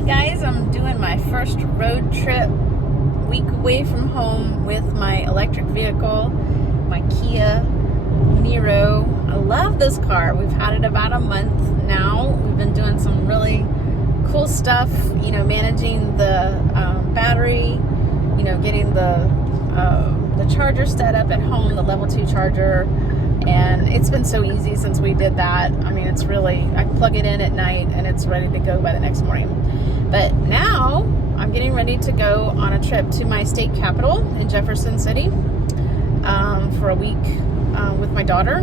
Hey guys, I'm doing my first road trip week away from home with my electric vehicle, my Kia Niro. I love this car. We've had it about a month now. We've been doing some really cool stuff, managing the battery, getting the charger set up at home, the level 2 charger. And it's been so easy since we did that. I mean, it's really, I plug it in at night and it's ready to go by the next morning. But now I'm getting ready to go on a trip to my state capital in Jefferson City for a week with my daughter.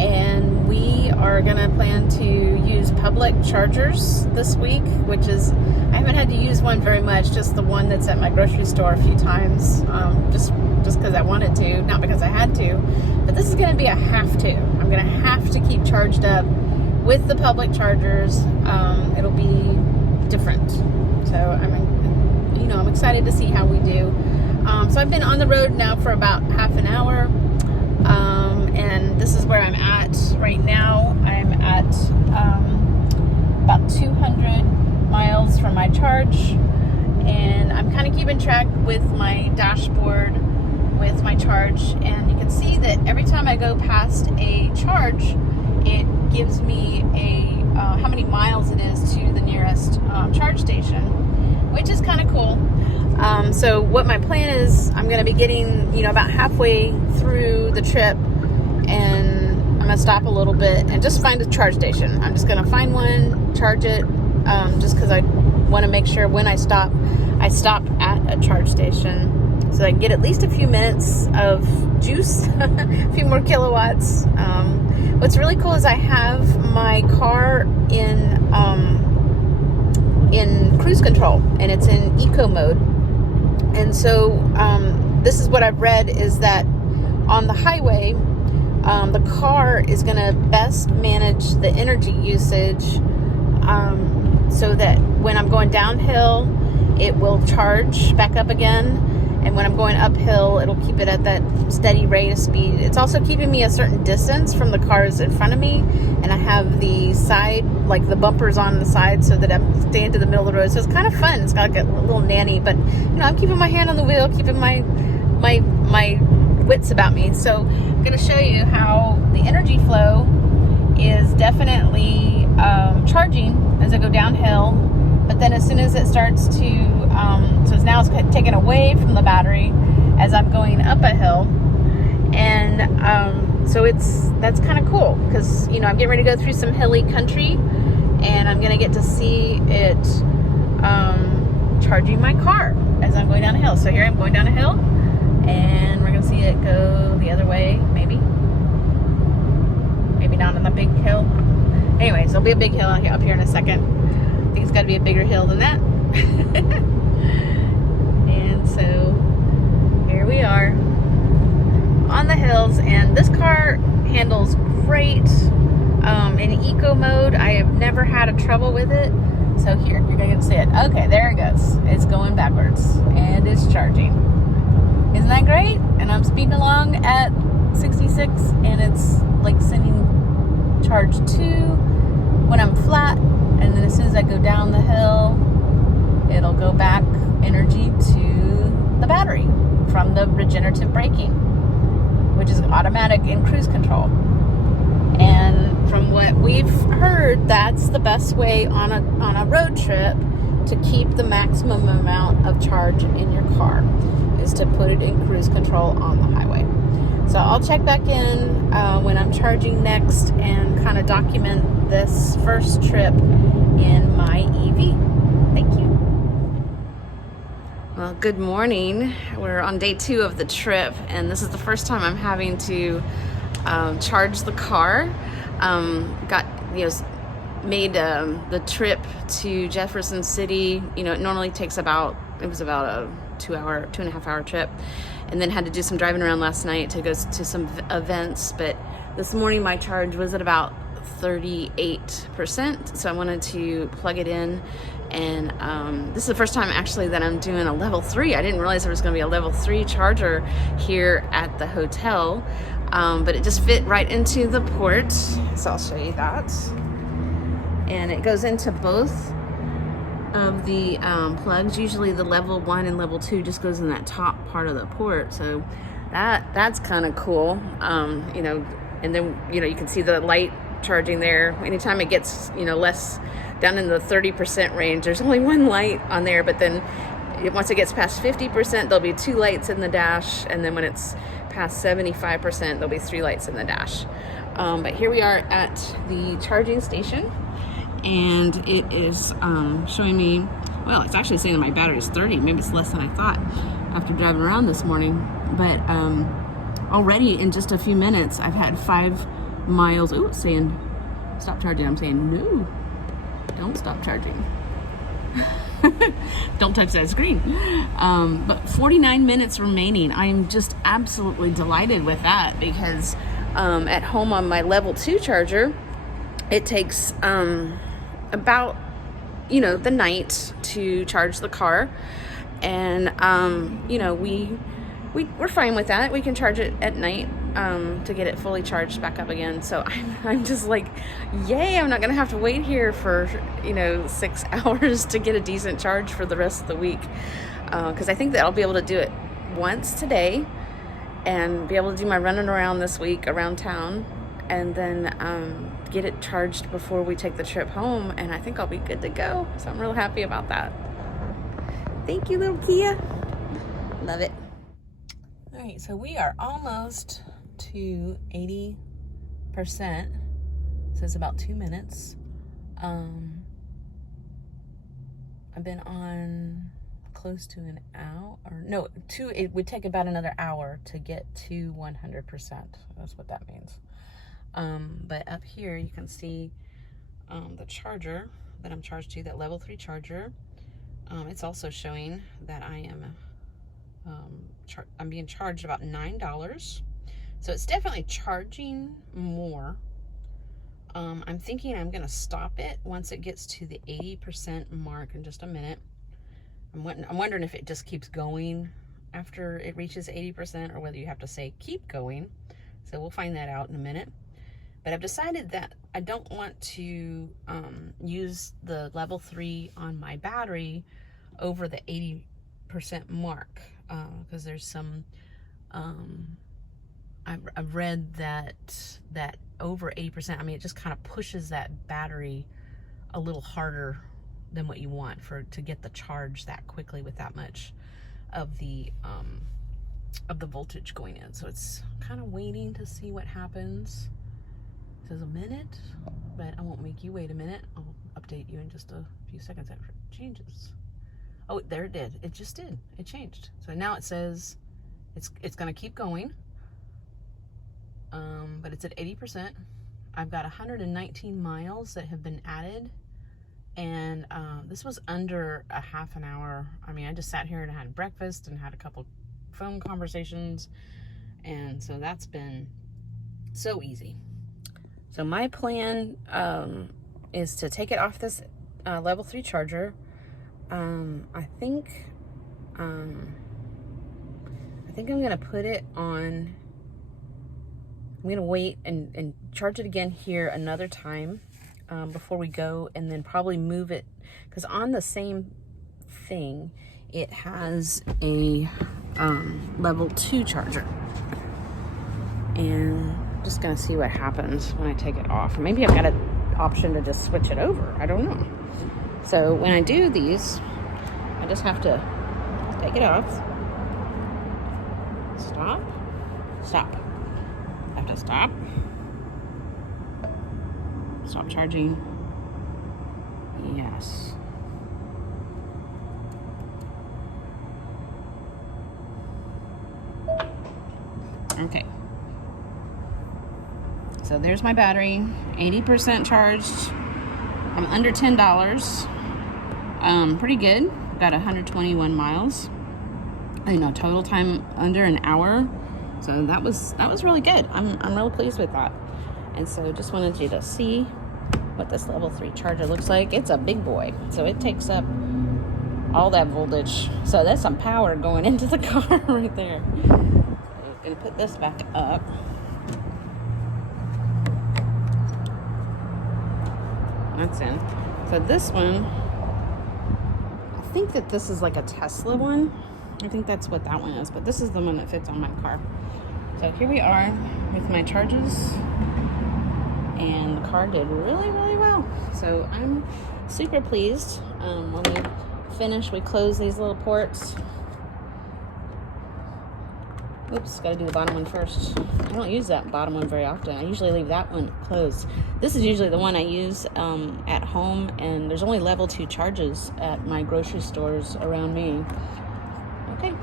And we are gonna plan to use public chargers this week, which is, I haven't had to use one very much, just the one that's at my grocery store a few times, just because I wanted to, not because I had to. But this is going to be a have to. I'm going to have to keep charged up with the public chargers. It'll be different. So I'm excited to see how we do. So I've been on the road now for about half an hour. And this is where I'm at right now. I'm at about 200 miles from my charge. And I'm kind of keeping track with my dashboard with my charge, and you can see that every time I go past a charge, it gives me how many miles it is to the nearest charge station, which is kind of cool. So what my plan is, I'm going to be getting about halfway through the trip, and I'm going to stop a little bit and just find a charge station. I'm just going to find one, charge it, just because I want to make sure when I stop at a charge station, so I can get at least a few minutes of juice, a few more kilowatts. What's really cool is I have my car in cruise control, and it's in eco mode. And so this is what I've read, is that on the highway, the car is going to best manage the energy usage, so that when I'm going downhill, it will charge back up again. And when I'm going uphill, it'll keep it at that steady rate of speed. It's also keeping me a certain distance from the cars in front of me. And I have the side, like the bumpers on the side, so that I'm staying to the middle of the road. So it's kind of fun. It's got like a little nanny, but I'm keeping my hand on the wheel, keeping my wits about me. So I'm going to show you how the energy flow is definitely charging as I go downhill. But then as soon as it starts to, now it's taken away from the battery as I'm going up a hill. And so that's kind of cool, because, I'm getting ready to go through some hilly country, and I'm going to get to see it charging my car as I'm going down a hill. So here I'm going down a hill, and we're going to see it go the other way, maybe not on the big hill. Anyways, there'll be a big hill up here in a second. I think it's got to be a bigger hill than that. And so here we are on the hills, and this car handles great in eco mode. I have never had a trouble with it. So here, you're going to see it. Okay, there it goes. It's going backwards, and it's charging. Isn't that great? And I'm speeding along at 66, and it's like sending charge 2 when I'm flat. And then as soon as I go down the hill, it'll go back energy to the battery from the regenerative braking, which is automatic in cruise control. And from what we've heard, that's the best way on a road trip to keep the maximum amount of charge in your car, is to put it in cruise control on the highway. So I'll check back in when I'm charging next and kind of document this first trip in my EV. Thank you. Well, good morning. We're on day 2 of the trip, and this is the first time I'm having to charge the car. Made the trip to Jefferson City. It normally takes about a 2.5 hour trip, and then had to do some driving around last night to go to some events. But this morning my charge was at about 38%, so I wanted to plug it in. And this is the first time actually that I'm doing a level 3. I didn't realize there was going to be a level 3 charger here at the hotel, but it just fit right into the port, so I'll show you that. And it goes into both of the plugs. Usually the level 1 and level 2 just goes in that top part of the port, so that's kind of cool. You know, and then, you know, you can see the light charging there. Anytime it gets, you know, less down in the 30% range, there's only one light on there, but then once it gets past 50%, there'll be 2 lights in the dash, and then when it's past 75%, there'll be 3 lights in the dash. But here we are at the charging station, and it is showing me, well, it's actually saying that my battery is 30. Maybe it's less than I thought after driving around this morning. But already in just a few minutes, I've had 5 miles. Ooh, it's saying stop charging. I'm saying no, don't stop charging. Don't touch that screen. But 49 minutes remaining. I am just absolutely delighted with that, because at home on my level 2 charger, it takes about, you know, the night to charge the car, and you know, we're fine with that. We can charge it at night to get it fully charged back up again. So I'm just like, yay, I'm not gonna have to wait here for, you know, 6 hours to get a decent charge for the rest of the week, because I think that I'll be able to do it once today and be able to do my running around this week around town, and then get it charged before we take the trip home, and I think I'll be good to go. So I'm real happy about that. Thank you, little Kia. Love it. All right, so we are almost to 80%. So it's about 2 minutes. I've been on close to an hour, or no, it would take about another hour to get to 100%. That's what that means. But up here you can see the charger that I'm charged to, that level 3 charger. It's also showing that I am I'm being charged about $9. So it's definitely charging more. I'm thinking I'm gonna stop it once it gets to the 80% mark in just a minute. I'm wondering if it just keeps going after it reaches 80%, or whether you have to say keep going. So we'll find that out in a minute. But I've decided that I don't want to use the level 3 on my battery over the 80% mark, because there's some, I've read that over 80%, I mean, it just kind of pushes that battery a little harder than what you want to get the charge that quickly with that much of the voltage going in. So it's kind of waiting to see what happens. It says a minute, but I won't make you wait a minute. I'll update you in just a few seconds after it changes. Oh, there it did. It just did. It changed. So now it says it's going to keep going, but it's at 80%. I've got 119 miles that have been added, and this was under a half an hour. I mean, I just sat here and had breakfast and had a couple phone conversations, and so that's been so easy. So my plan is to take it off this level 3 charger. I think I'm gonna put it on. I'm gonna wait and charge it again here another time before we go, and then probably move it, because on the same thing it has a level 2 charger, and I'm just gonna see what happens when I take it off. Maybe I've got an option to just switch it over. I don't know. So when I do these, I just have to take it off. Stop. Stop. I have to stop. Stop charging. Yes. Okay. So there's my battery, 80% charged. I'm under $10. Pretty good. Got 121 miles. You know, total time under an hour. So that was really good. I'm real pleased with that. And so just wanted you to see what this level 3 charger looks like. It's a big boy, so it takes up all that voltage. So that's some power going into the car right there. So I'm gonna put this back up. That's in. So this one think that this is like a Tesla one. I think that's what that one is, but this is the one that fits on my car. So here we are with my charges, and the car did really, really well. So I'm super pleased. When we finish, we close these little ports. Oops, gotta do the bottom one first. I don't use that bottom one very often. I usually leave that one closed. This is usually the one I use at home, and there's only level 2 charges at my grocery stores around me. Okay.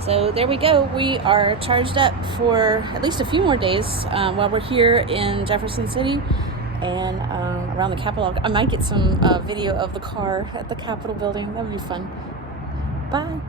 So there we go. We are charged up for at least a few more days while we're here in Jefferson City and around the Capitol. I might get some video of the car at the Capitol building. That would be fun. Bye.